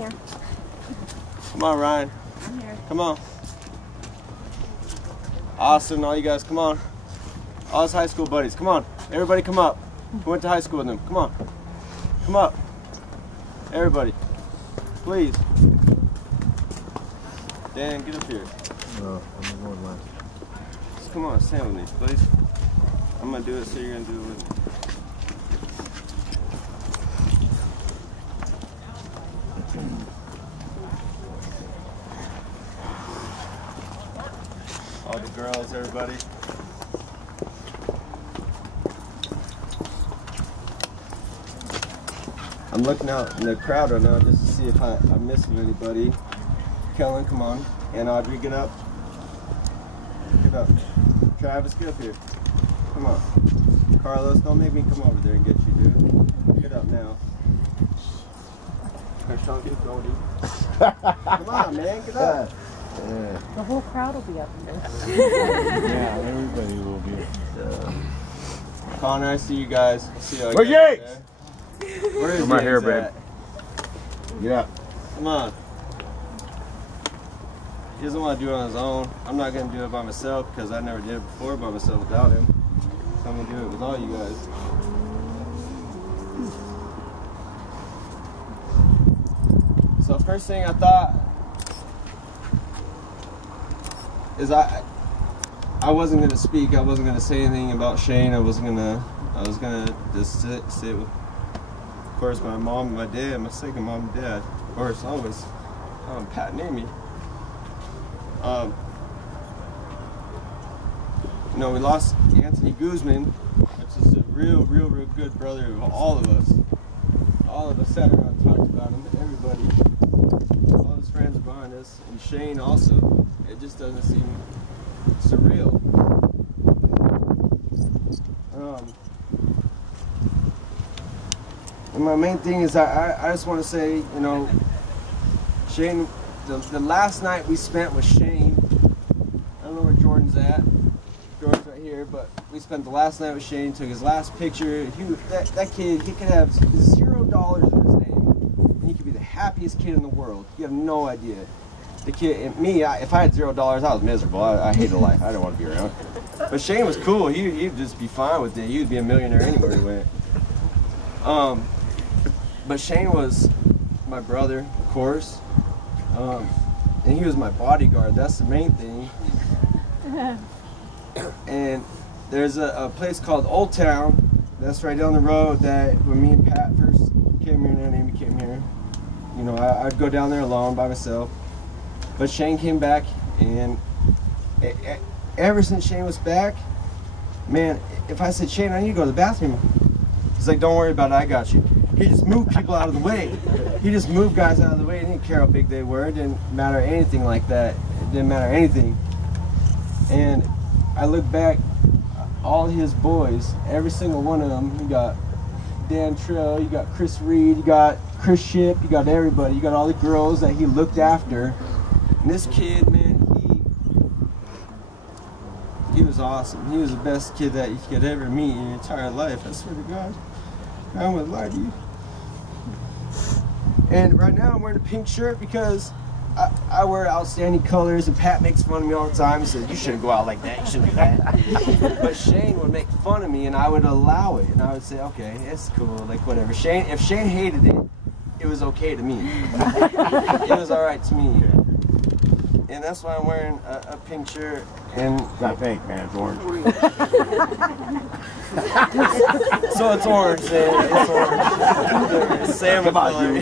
here. Come on, Ryan. I'm here. Come on. Austin, all you guys, come on. All his high school buddies, come on. Everybody come up. Who went to high school with them? Come on. Come up. Everybody. Please. Dan, get up here. No, I'm going last. Just come on, stand with me, please. I'm gonna do it, so you're gonna do it with me. All the girls, everybody. I'm looking out in the crowd right now just to see if I'm missing anybody. Kellen, come on. And Audrey, get up. Get up. Travis, get up here. Come on. Carlos, don't make me come over there and get you, dude. Get up now. Sean, keep going, dude. Come on, man, get up. Yeah. The whole crowd will be up there. Yeah, everybody will be. Connor, I see you guys. I see you. Where's Yates? Where is I'm right here, Yates babe. Yeah. Come on. He doesn't want to do it on his own. I'm not going to do it by myself because I never did it before by myself without him. So I'm going to do it with all you guys. So first thing I thought is I wasn't going to speak. I wasn't going to say anything about Shane. I was going to just sit with, of course, my mom and my dad, my second mom and dad. Of course, always Pat and Amy. You know, we lost Anthony Guzman, which is a real good brother of all of us. All of us sat around and talked about him, everybody. All his friends are behind us, and Shane also. It just doesn't seem surreal. And my main thing is I just want to say, you know, Shane, the last night we spent with Shane, I don't know where Jordan's at. Jordan's right here, but we spent the last night with Shane, took his last picture. That kid, he could have $0 in his name, and he could be the happiest kid in the world. You have no idea. The kid, and me, if I had $0, I was miserable. I hated life. I didn't want to be around. But Shane was cool. He'd just be fine with it. He'd be a millionaire anywhere he went. But Shane was my brother, of course. And he was my bodyguard. That's the main thing. And there's a place called Old Town. That's right down the road. That when me and Pat first came here and Amy came here, you know, I'd go down there alone by myself. But Shane came back, and ever since Shane was back, man, if I said, Shane, I need to go to the bathroom, he's like, don't worry about it, I got you. He just moved people out of the way. He just moved guys out of the way. He didn't care how big they were. It didn't matter anything like that. It didn't matter anything. And I look back, all his boys, every single one of them, you got Dan Trill, you got Chris Reed, you got Chris Ship, you got everybody. You got all the girls that he looked after. And this kid, man, he was awesome. He was the best kid that you could ever meet in your entire life. I swear to God. I wouldn't lie to you. And right now I'm wearing a pink shirt because I wear outstanding colors, and Pat makes fun of me all the time. He says, you shouldn't go out like that, you shouldn't do that. But Shane would make fun of me, and I would allow it. And I would say, okay, it's cool, like whatever. If Shane hated it, it was okay to me. It was all right to me. And that's why I'm wearing a pink shirt. And It's not pink, man, it's orange. So it's orange, then. It's orange. It's salmon color.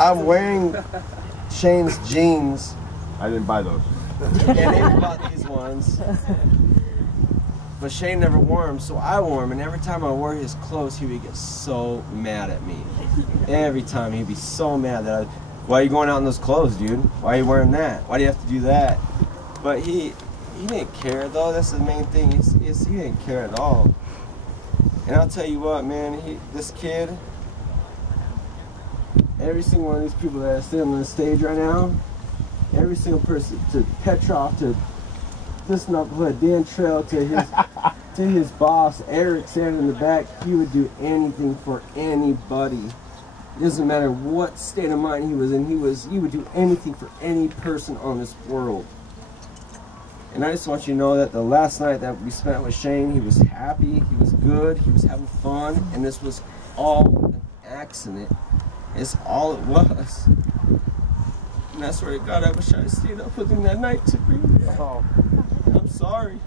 I'm wearing Shane's jeans. I didn't buy those. And Amy bought these ones. But Shane never wore them, so I wore them. And every time I wore his clothes, he would get so mad at me. Every time he'd be so mad that why are you going out in those clothes, dude? Why are you wearing that? Why do you have to do that? But he didn't care, though. That's the main thing. He didn't care at all. And I'll tell you what, man. This kid, every single one of these people that are sitting on the stage right now, every single person, to Petrov, to this knucklehead Dan Trail, to his boss Eric standing in the back, he would do anything for anybody. It doesn't matter what state of mind he was in. He would do anything for any person on this world. And I just want you to know that the last night that we spent with Shane, he was happy, he was good, he was having fun, and this was all an accident. It's all it was. And I swear to God, I wish I had stayed up with him that night to bring him back. I'm sorry.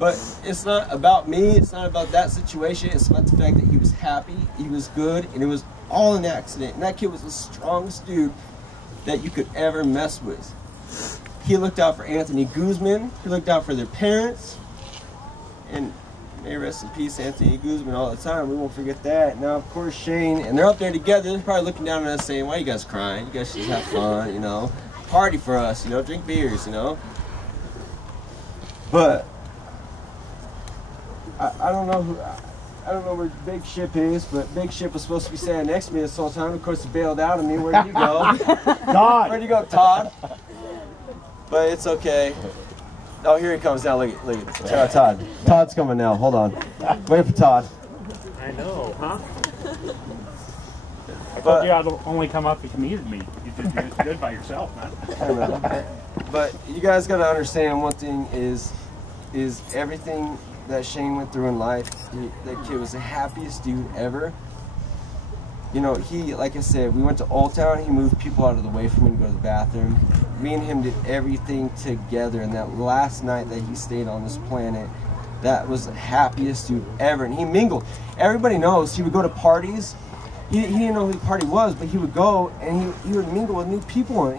But it's not about me, it's not about that situation, it's about the fact that he was happy, he was good, and it was all an accident. And that kid was the strongest dude that you could ever mess with. He looked out for Anthony Guzman. He looked out for their parents. And may rest in peace, Anthony Guzman, all the time. We won't forget that. Now, of course, Shane. And they're up there together. They're probably looking down at us saying, why are you guys crying? You guys should have fun, you know. Party for us, you know. Drink beers, you know. But I don't know who... I don't know where Big Ship is, but Big Ship was supposed to be standing next to me this whole time. Of course, he bailed out on me. Where'd you go? Todd! Where'd you go, Todd? But it's okay. Oh, here he comes now. Look at Todd. Todd's coming now. Hold on. Wait for Todd. I know, huh? I But- told you I'd only come up if you needed me. You did good by yourself, man. I know. But you guys got to understand one thing is everything that Shane went through in life. That kid was the happiest dude ever. You know, he, like I said, we went to Old Town. He moved people out of the way for me to go to the bathroom. Me and him did everything together. And that last night that he stayed on this planet, that was the happiest dude ever. And he mingled. Everybody knows he would go to parties. He didn't know who the party was, but he would go and he would mingle with new people. And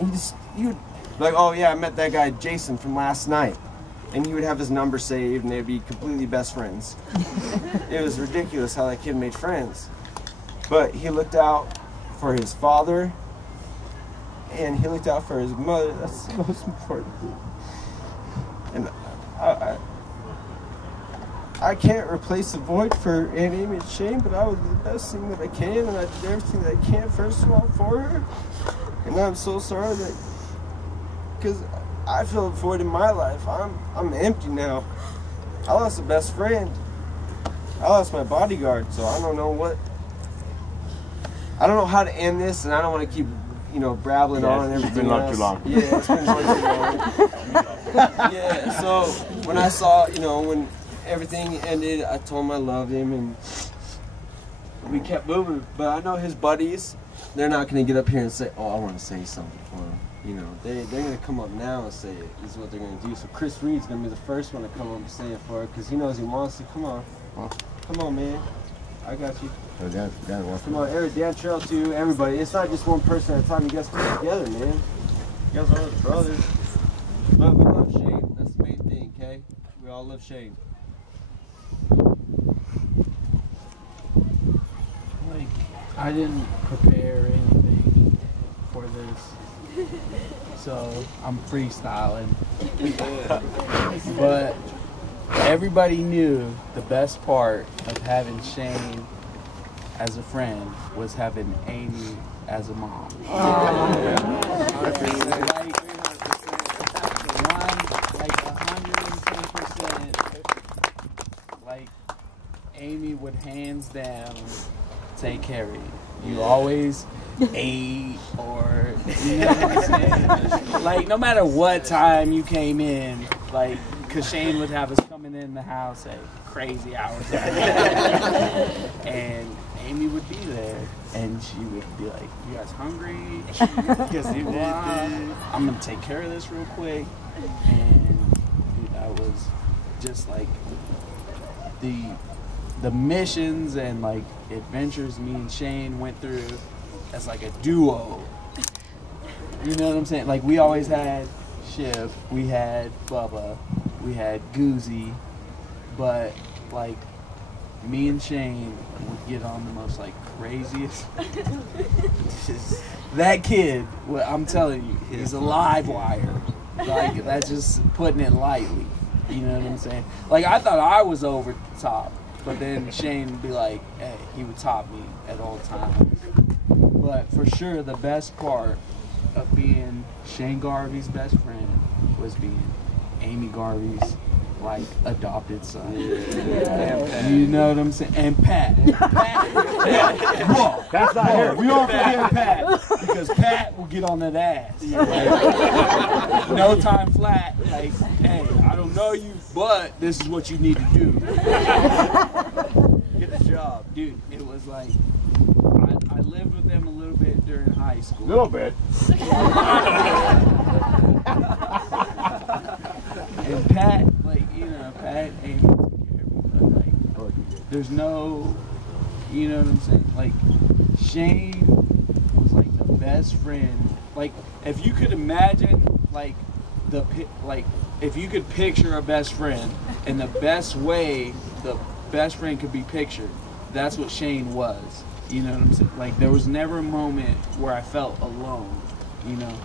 he would be like, oh yeah, I met that guy Jason from last night. And he would have his number saved and they'd be completely best friends. It was ridiculous how that kid made friends. But he looked out for his father, and he looked out for his mother. That's the most important. And I can't replace the void for Aunt Amy and Shane, but I was the best thing that I can, and I did everything that I can, first of all, for her. And I'm so sorry that, because I feel a void in my life. I'm empty now. I lost a best friend. I lost my bodyguard, so I don't know what. I don't know how to end this, and I don't want to keep, you know, brabbling on and everything else. It's been long too long. Yeah, it's been long too long. Yeah, so when I saw, you know, when everything ended, I told him I loved him, and we kept moving. But I know his buddies, they're not going to get up here and say, oh, I want to say something for him. You know, they're going to come up now and say it. This is what they're going to do. So Chris Reed's going to be the first one to come up and say it for her, because he knows he wants to. Come on. Come on, man. I got you. Come on, Eric, Dan Trail too, everybody. It's not just one person at a time. You guys come together, man. You guys are his brothers. But we love Shane. That's the main thing, okay? We all love Shane. Like, I didn't prepare anything for this, so I'm freestyling. But everybody knew the best part of having Shane as a friend was having Amy as a mom. Like 110%. Like Amy would hands down take care of you. You always ate, or you know what I'm saying? Like no matter what time you came in, like, cause Shane would have us coming in the house at crazy hours and Amy would be there and she would be like, you guys hungry? Because you did. I'm gonna take care of this real quick. And dude, that was just like the missions and like adventures me and Shane went through as like a duo. You know what I'm saying? Like we always had Shiv, we had Bubba, we had Goozy, but like me and Shane would get on the most like craziest. That kid, well, I'm telling you, he's a live wire. Like that's just putting it lightly. You know what I'm saying? Like I thought I was over the top, but then Shane would be like, hey, he would top me at all times. But for sure, the best part of being Shane Garvey's best friend was being Amy Garvey's like adopted son. Yeah. You know what I'm saying? And Pat. Whoa. That's not here. We don't forget Pat because Pat will get on that ass. Like, no time flat. Like, hey, I don't know you, but this is what you need to do. Get the job, dude. It was like I lived with them a little bit during high school. A little bit. And Pat, like, you know, Pat ain't took care of me, but like, there's no, you know what I'm saying? Like, Shane was like the best friend. Like, if you could imagine, like, if you could picture a best friend, and the best way the best friend could be pictured, that's what Shane was. You know what I'm saying? Like, there was never a moment where I felt alone, you know?